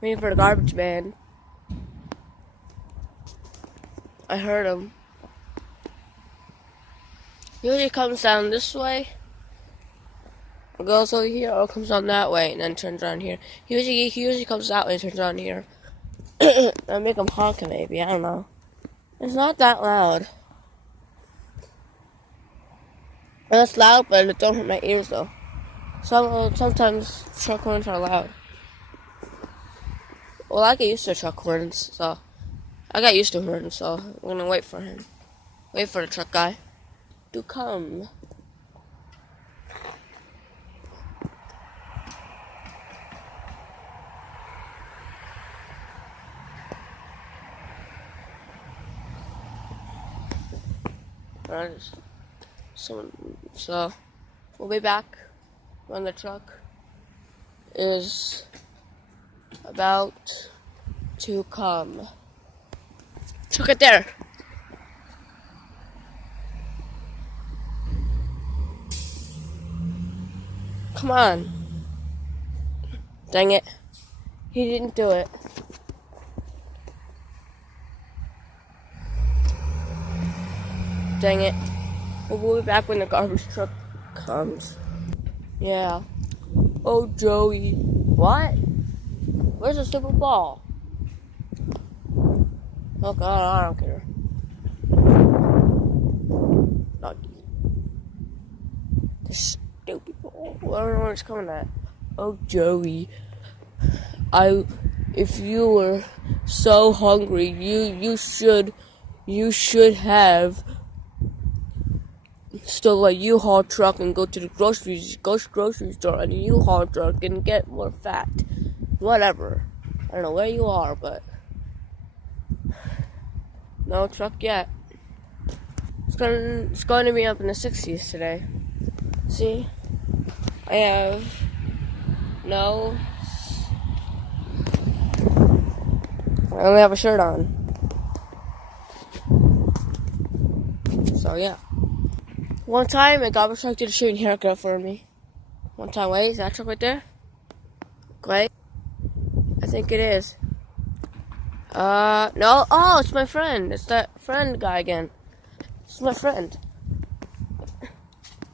Waiting for the garbage man. I heard him. He usually comes down this way, or goes over here, or comes down that way, and then turns around here. He usually comes that way and turns around here. I make him honk maybe, I don't know. It's not that loud. And it's loud, but it don't hurt my ears though. Sometimes truck horns are loud. Well, I get used to truck horns, so I got used to horns, so I'm gonna wait for him. Wait for the truck guy to come. Alright, so we'll be back when the truck is about to come. Truck it there. Come on. Dang it. He didn't do it. Dang it. We'll be back when the garbage truck comes. Yeah. Oh, Joey. What? Where's the super ball? Oh, God, I don't care. Doggy. The stupid ball. I don't know where it's coming at. Oh, Joey. If you were so hungry, you should have stole a U-Haul truck and go to the grocery store and a U-Haul truck and get more fat. Whatever. I don't know where you are, but no truck yet. It's going to be up in the 60s today. See? I have no. I only have a shirt on. So yeah. One time, a garbage truck did a shaving haircut for me. One time, wait, is that truck right there? Wait, I think it is. No, oh, it's my friend. It's that friend guy again. It's my friend.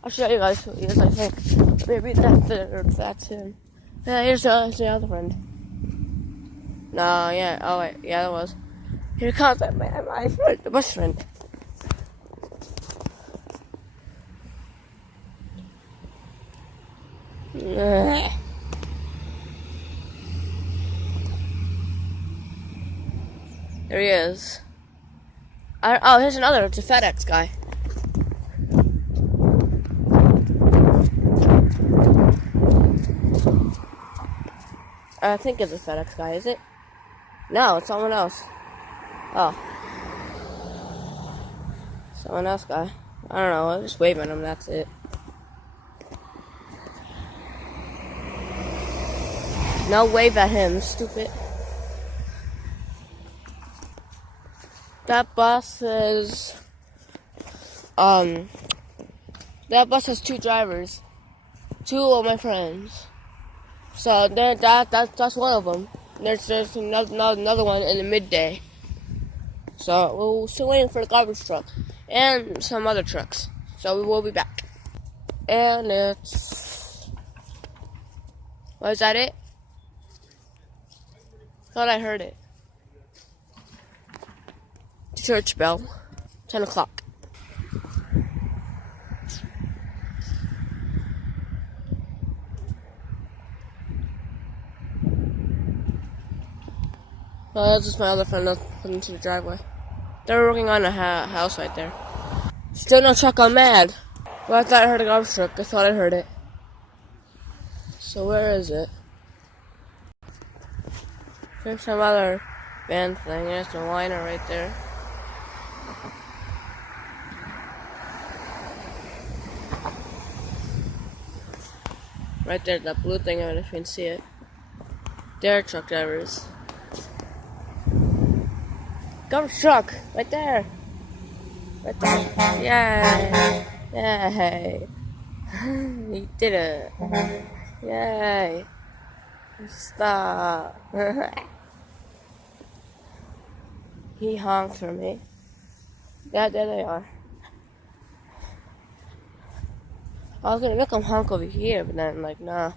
I'll show you guys who he is, I think. Maybe that's him. Yeah, here's the other friend. No, yeah, oh wait, yeah, that was. Here comes my friend, the best friend. There he is. Oh, here's another. It's a FedEx guy. I think it's a FedEx guy, is it? No, it's someone else. Oh. Someone else guy. I don't know. I'm just waving at him, that's it. No, wave at him, stupid. That bus is, that bus has 2 drivers. 2 of my friends. So that's one of them. There's another one in the midday. So we're still waiting for the garbage truck and some other trucks. So we will be back. And it's, was that it? Thought I heard it. Church bell. 10 o'clock. Well, that's just my other friend that put into the driveway. They were working on a house right there. Still no truck, I'm mad. Well, I thought I heard a garbage truck. I thought I heard it. So where is it? There's some other band thing. There's a liner right there. Right there, that blue thing, I don't know if you can see it. They're truck drivers. Garbage truck! Right there! Right there. Yay! Yay! He did it. Yay! Stop. He honked for me. Yeah, there they are. I was gonna make him honk over here, but then I'm like, nah.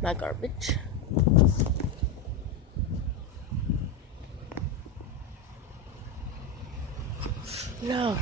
My garbage. No.